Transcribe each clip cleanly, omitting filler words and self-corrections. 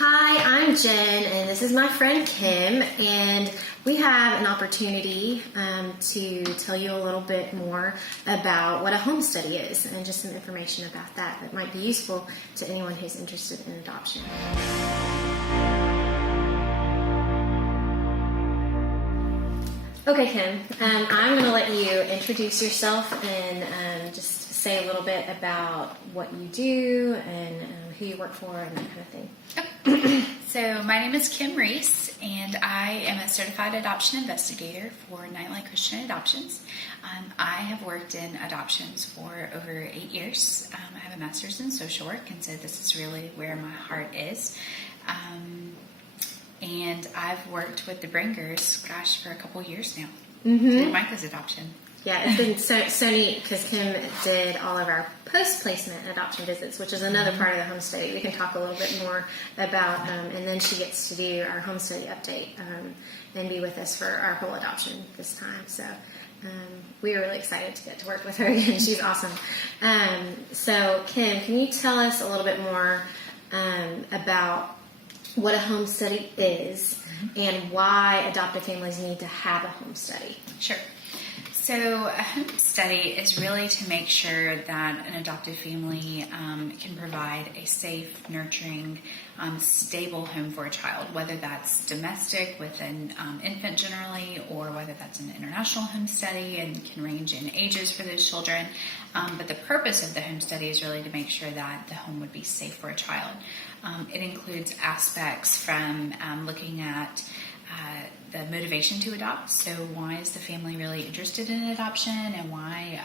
Hi, I'm Jen, and this is my friend Kim, and we have an opportunity to tell you a little bit more about what a home study is, and just some information about that might be useful to anyone who's interested in adoption. Okay, Kim, I'm going to let you introduce yourself and just say a little bit about what you do and who you work for and that kind of thing. Okay. So my name is Kim Reese, and I am a certified adoption investigator for Nightlight Christian Adoptions. I have worked in adoptions for over 8 years. I have a master's in social work, and so this is really where my heart is. And I've worked with the Brangers, for a couple years now. Through Micah's adoption. Yeah, it's been so neat because Kim did all of our post-placement adoption visits, which is another part of the home study. We can talk a little bit more about, and then she gets to do our home study update and be with us for our whole adoption this time. So we are really excited to get to work with her again. She's awesome. So Kim, can you tell us a little bit more about what a home study is and why adoptive families need to have a home study? Sure. So a home study is really to make sure that an adoptive family can provide a safe, nurturing, stable home for a child, whether that's domestic with an infant generally, or whether that's an international home study and can range in ages for those children. But the purpose of the home study is really to make sure that the home would be safe for a child. It includes aspects from looking at the motivation to adopt. So why is the family really interested in adoption, and why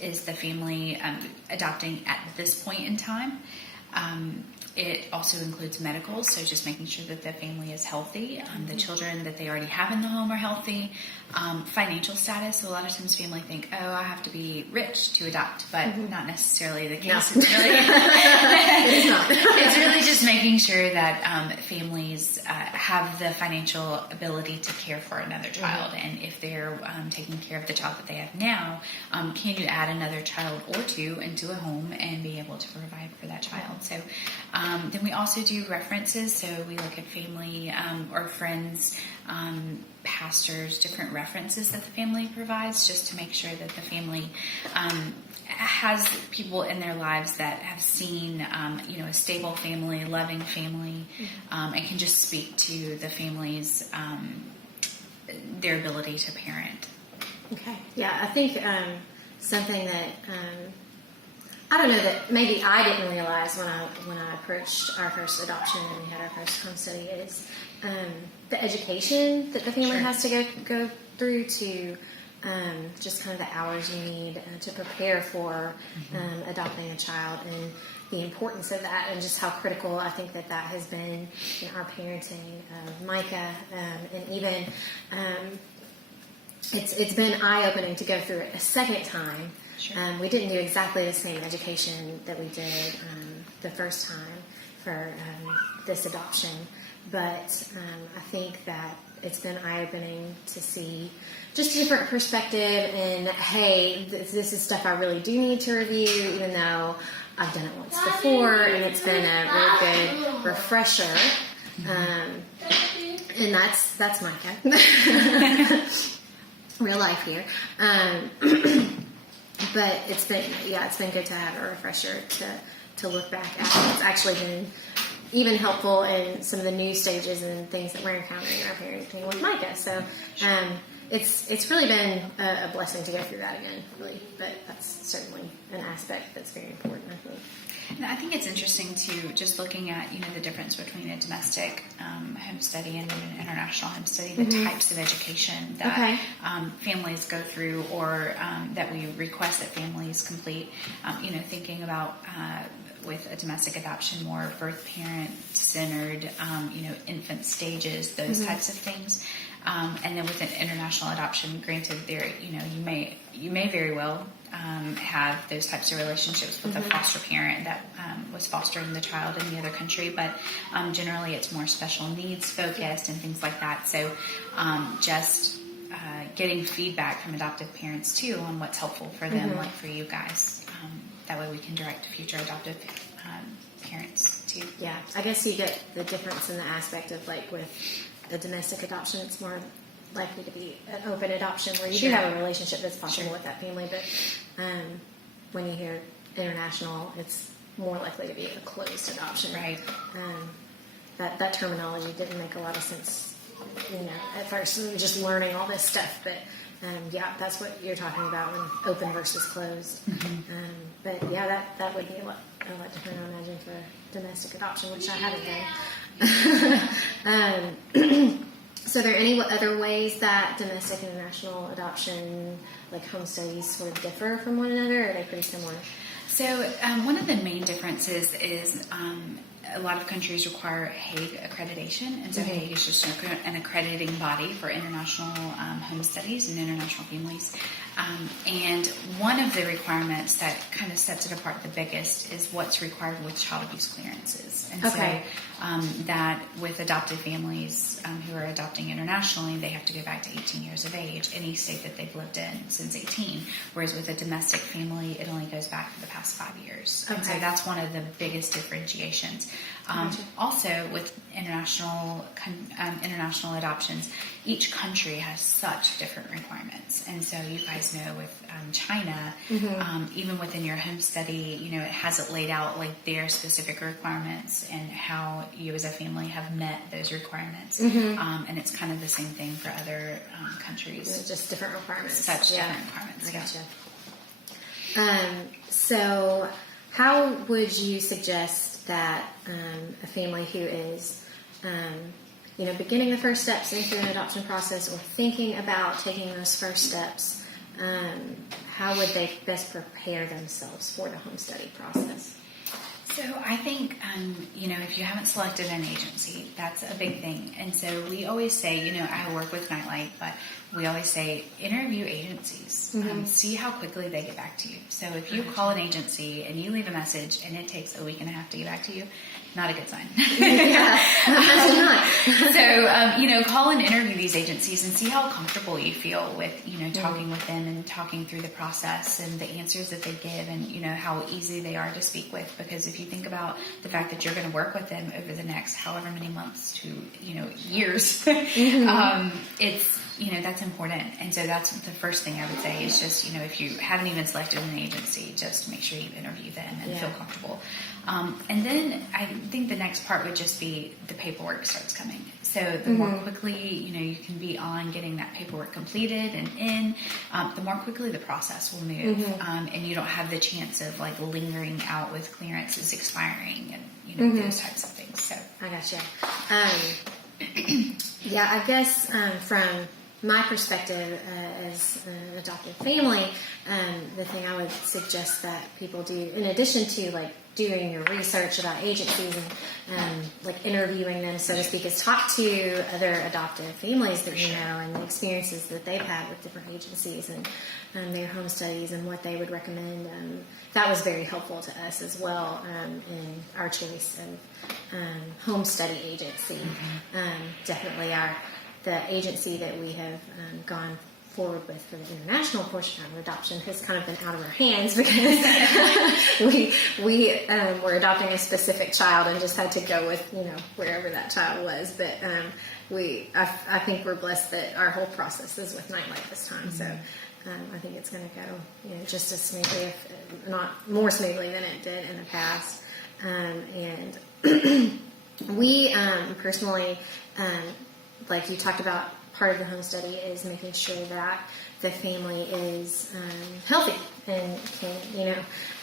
is the family adopting at this point in time? It also includes medical, so just making sure that the family is healthy, the children that they already have in the home are healthy, financial status. So a lot of times family think, oh, I have to be rich to adopt, but not necessarily the case. No. It's really, It's not. it's really just making sure that families have the financial ability to care for another child. And if they're taking care of the child that they have now, can you add another child or two into a home and be able to provide for that child? So then we also do references. So we look at family or friends, pastors, different references that the family provides, just to make sure that the family has people in their lives that have seen, a stable family, loving family, and can just speak to the family's, their ability to parent. Okay. Yeah, I think something that I don't know that maybe I didn't realize when I approached our first adoption and we had our first home study is the education that the family has to go through to just kind of the hours you need to prepare for adopting a child, and the importance of that, and just how critical I think that has been in our parenting of Micah, and even it's been eye-opening to go through it a second time. Sure. We didn't do exactly the same education that we did the first time for this adoption, but I think that it's been eye-opening to see just a different perspective, and hey, this is stuff I really do need to review, even though I've done it once before, and it's been a really good refresher. And that's Micah. Real life here. But it's been good to have a refresher to look back at. It's actually been even helpful in some of the new stages and things that we're encountering in our parenting with Micah. So it's really been a blessing to go through that again, really. But that's certainly an aspect that's very important, I think. And I think it's interesting too, just looking at the difference between a domestic home study and an international home study, the types of education that families go through, or that we request that families complete. Thinking about with a domestic adoption, more birth parent centered, infant stages, those types of things. And then with an international adoption, granted, there you may very well have those types of relationships with a foster parent that was fostering the child in the other country, but generally it's more special needs focused and things like that. So just getting feedback from adoptive parents too on what's helpful for them, like for you guys. That way we can direct future adoptive parents to too. Yeah, I guess you get the difference in the aspect of like with a domestic adoption, it's more likely to be an open adoption where you do have a relationship that's possible with that family, but when you hear international, it's more likely to be a closed adoption. Right. That terminology didn't make a lot of sense, at first. We were just learning all this stuff, but yeah, that's what you're talking about when open versus closed. But yeah, that would be a lot different, I imagine, for domestic adoption, which I haven't done. So are there any other ways that domestic and international adoption, like home studies, sort of differ from one another, or are they pretty similar? So one of the main differences is a lot of countries require Hague accreditation, and so Hague is just an accrediting body for international home studies and international families. And one of the requirements that kind of sets it apart the biggest is what's required with child abuse clearances. And so that with adoptive families who are adopting internationally, they have to go back to 18 years of age, any state that they've lived in since 18. Whereas with a domestic family, it only goes back for the past 5 years. And so that's one of the biggest differentiations. Also, with international adoptions, each country has such different requirements. And so you guys know with China, even within your home study, it has it laid out like their specific requirements and how you as a family have met those requirements. And it's kind of the same thing for other countries. Just different requirements. Such different requirements. I gotcha. So how would you suggest that a family who is beginning the first steps into an adoption process or thinking about taking those first steps, how would they best prepare themselves for the home study process? So I think, if you haven't selected an agency, that's a big thing. And so we always say, I work with Nightlight, but we always say interview agencies. See how quickly they get back to you. So if you call an agency and you leave a message and it takes a week and a half to get back to you, not a good sign. So, call and interview these agencies and see how comfortable you feel with, talking with them and talking through the process and the answers that they give and, how easy they are to speak with. Because if you think about the fact that you're going to work with them over the next however many months to, years, it's, that's important. And so that's the first thing I would say is just, if you haven't even selected an agency, just make sure you interview them and feel comfortable. And then I think the next part would just be the paperwork starts coming. So the more quickly, you can be on getting that paperwork completed and in, the more quickly the process will move. And you don't have the chance of like lingering out with clearances expiring and, those types of things. So I gotcha. Yeah, I guess from my perspective as an adopted family, the thing I would suggest that people do, in addition to like doing your research about agencies and like interviewing them, so to speak, is talk to other adoptive families that you know and the experiences that they've had with different agencies and their home studies and what they would recommend. That was very helpful to us as well in our choice of home study agency. Definitely the agency that we have gone forward with for the international portion of adoption has kind of been out of our hands because we were adopting a specific child and just had to go with wherever that child was. But I think we're blessed that our whole process is with Nightlight this time. So I think it's going to go just as smoothly, if not more smoothly than it did in the past. And we personally. Like you talked about, part of the home study is making sure that the family is healthy and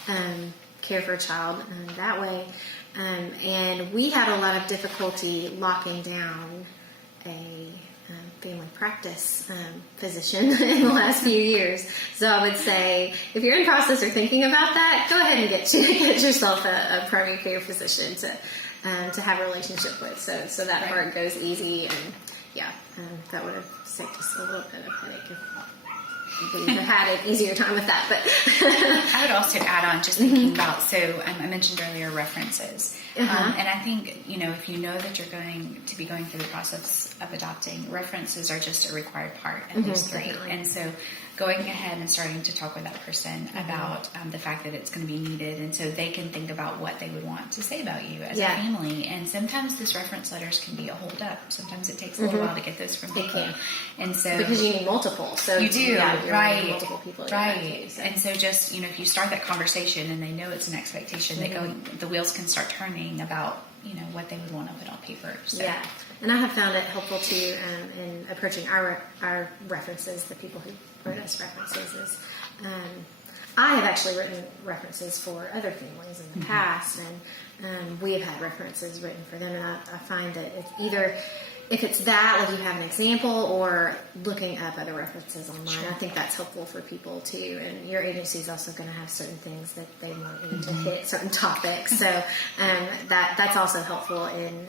can, care for a child that way. And we had a lot of difficulty locking down a family practice physician in the last few years. So I would say, if you're in process or thinking about that, go ahead and get yourself a primary care physician to have a relationship with, so that part goes easy, and that would have saved us a little bit of headache if we had an easier time with that. But I would also add on just thinking about, so I mentioned earlier references, and I think if you know that you're going to be going through the process of adopting, references are just a required part of those three. Definitely. And so going ahead and starting to talk with that person about the fact that it's going to be needed, and so they can think about what they would want to say about you as a family. And sometimes these reference letters can be a hold up. Sometimes it takes a little while to get those from people. And so because you need multiple, so you do, right? Multiple people, right? And so just if you start that conversation and they know it's an expectation, the wheels can start turning about what they would want to put on paper. So. Yeah, and I have found it helpful too in approaching our references, the people who wrote us references. Is I have actually written references for other families in the past, and we have had references written for them, and I find that it's either, if it's that, like you have an example, or looking up other references online. Sure. I think that's helpful for people too. And your agency is also going to have certain things that they want you to hit, certain topics. So that's also helpful in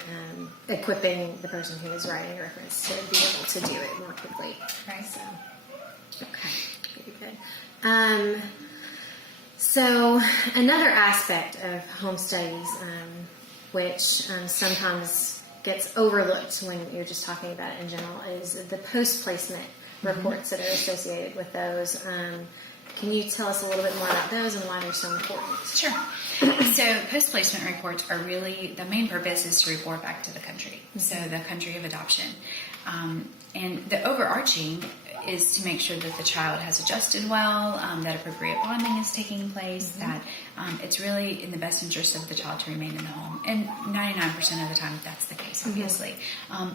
equipping the person who is writing a reference to be able to do it more quickly. Right. So, okay, very good. So another aspect of home studies, which sometimes gets overlooked when you're just talking about it in general, is the post-placement reports that are associated with those. Can you tell us a little bit more about those and why they're so important? Sure. So post-placement reports are really, the main purpose is to report back to the country, so the country of adoption. And the overarching is to make sure that the child has adjusted well, that appropriate bonding is taking place, that it's really in the best interest of the child to remain in the home. And 99% of the time that's the case, obviously.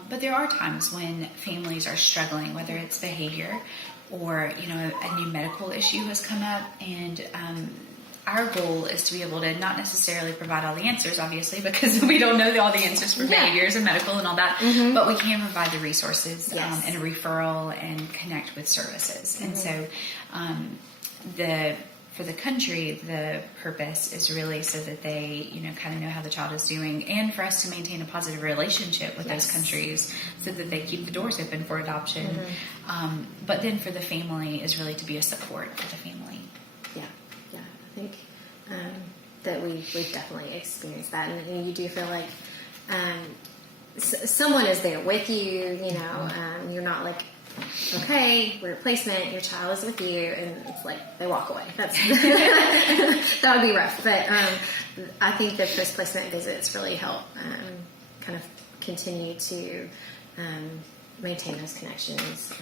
But there are times when families are struggling, whether it's behavior or, a new medical issue has come up, and our goal is to be able to not necessarily provide all the answers, obviously, because we don't know all the answers for behaviors and medical and all that, but we can provide the resources and a referral and connect with services. And so for the country, the purpose is really so that they, kind of know how the child is doing, and for us to maintain a positive relationship with those countries so that they keep the doors open for adoption. But then for the family is really to be a support for the family. I think that we've definitely experienced that, and you do feel like someone is there with you. You're not like, okay, we're at placement, your child is with you, and it's like they walk away. That's that would be rough. But I think the post-placement visits really help kind of continue to maintain those connections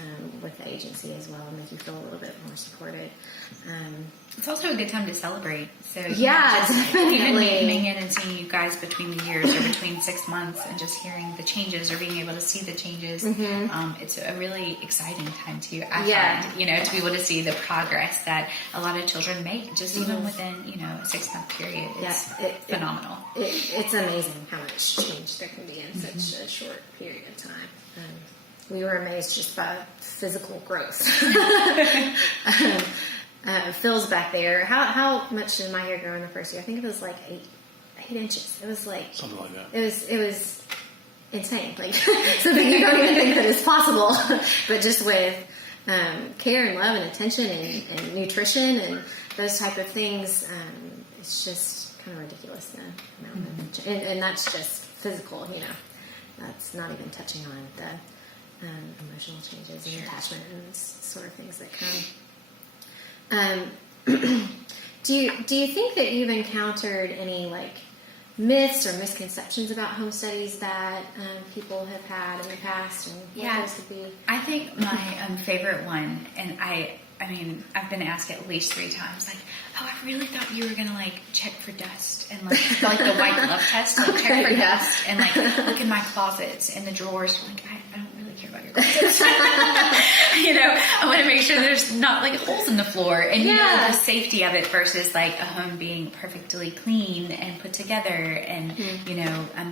with the agency as well, and make you feel a little bit more supported. It's also a good time to celebrate. So definitely. Even coming in and seeing you guys between the years or between 6 months, and just hearing the changes or being able to see the changes, it's a really exciting time to find, to be able to see the progress that a lot of children make just even within a 6 month period. It's phenomenal. It's amazing how much change there can be in such a short period of time. We were amazed just by physical growth. Phil's back there. How much did my hair grow in the first year? I think it was like 8 inches. It was like something like that. It was insane. Like something you don't even think that is possible. But just with care and love and attention and nutrition and those type of things, it's just kind of ridiculous the amount of, and that's just physical. That's not even touching on the emotional changes and attachment and sort of things that come. Do you think that you've encountered any myths or misconceptions about home studies that people have had in the past, and what those could be? I think my favorite one, and I've been asked at least 3 times, I really thought you were gonna check for dust and the white glove test, check for dust and look in my closets and the drawers. I don't really care about your closets. I want to make sure there's not holes in the floor, and the safety of it versus a home being perfectly clean and put together, and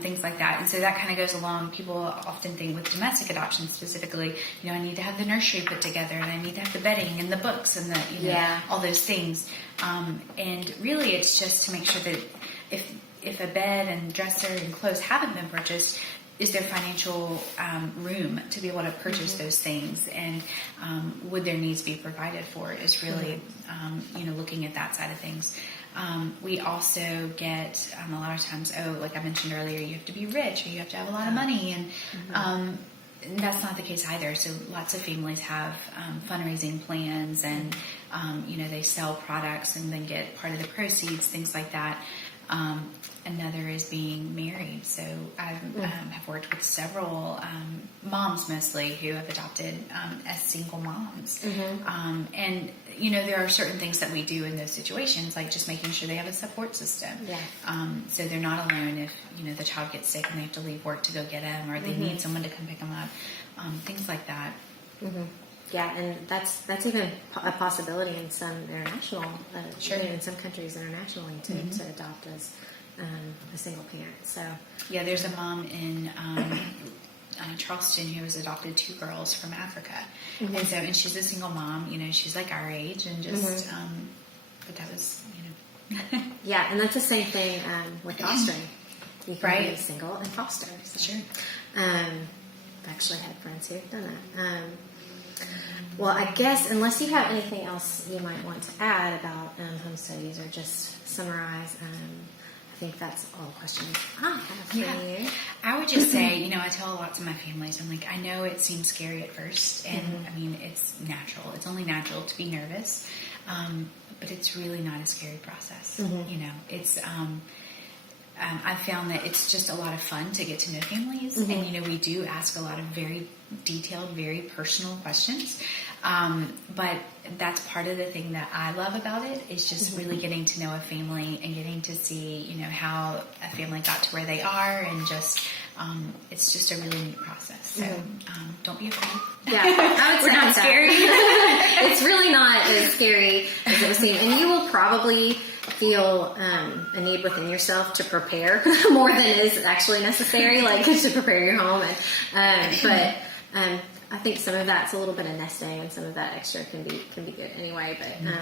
things like that. And so that kind of goes along. People often think with domestic adoption specifically, I need to have the nursery put together, and I need to have the bedding and the books and all those things. And really, it's just to make sure that if a bed and dresser and clothes haven't been purchased, is there financial room to be able to purchase those things, and would their needs be provided for? Is really looking at that side of things. We also get a lot of times, like I mentioned earlier, you have to be rich or you have to have a lot of money, and that's not the case either. So lots of families have fundraising plans, and they sell products and then get part of the proceeds, things like that. Another is being married. So I have worked with several moms mostly who have adopted as single moms. And, there are certain things that we do in those situations, like just making sure they have a support system. Yeah. So they're not alone if, the child gets sick and they have to leave work to go get them, or they need someone to come pick them up, things like that. Yeah, and that's even a possibility in some international, Sure. in some countries internationally to adopt as a single parent. So yeah, there's a mom in Charleston who has adopted 2 girls from Africa, and she's a single mom. She's like our age, and just but that was yeah, and that's the same thing with fostering. You can Right. be single and foster. So. Sure. I've actually had friends who have done that. Well, I guess unless you have anything else you might want to add about home studies or just summarize, I think that's all the questions I have for you. I would just say, I tell lots of my families, I'm like, I know it seems scary at first, and I mean, it's natural. It's only natural to be nervous, but it's really not a scary process. It's I've found that it's just a lot of fun to get to know families, and we do ask a lot of very detailed, very personal questions. But that's part of the thing that I love about it, is just really getting to know a family and getting to see, how a family got to where they are, and just it's just a really neat process. So don't be afraid. Yeah, I would say We're not that. scary. It's really not as scary as it would seem, and you will probably feel a need within yourself to prepare more than is actually necessary, like to prepare your home. But I think some of that's a little bit of nesting, and some of that extra can be good anyway. But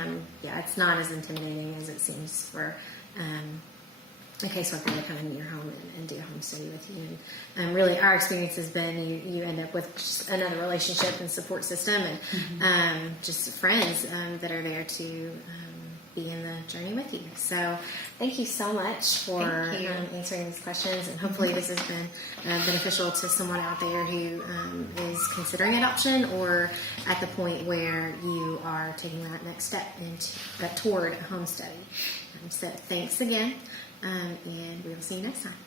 yeah, it's not as intimidating as it seems for a caseworker to come into your home and do a home study with you. And really, our experience has been you end up with just another relationship and support system, and just friends that are there to be in the journey with you. So thank you so much for answering these questions, and hopefully this has been beneficial to someone out there who is considering adoption, or at the point where you are taking that next step toward a home study. So thanks again, and we will see you next time.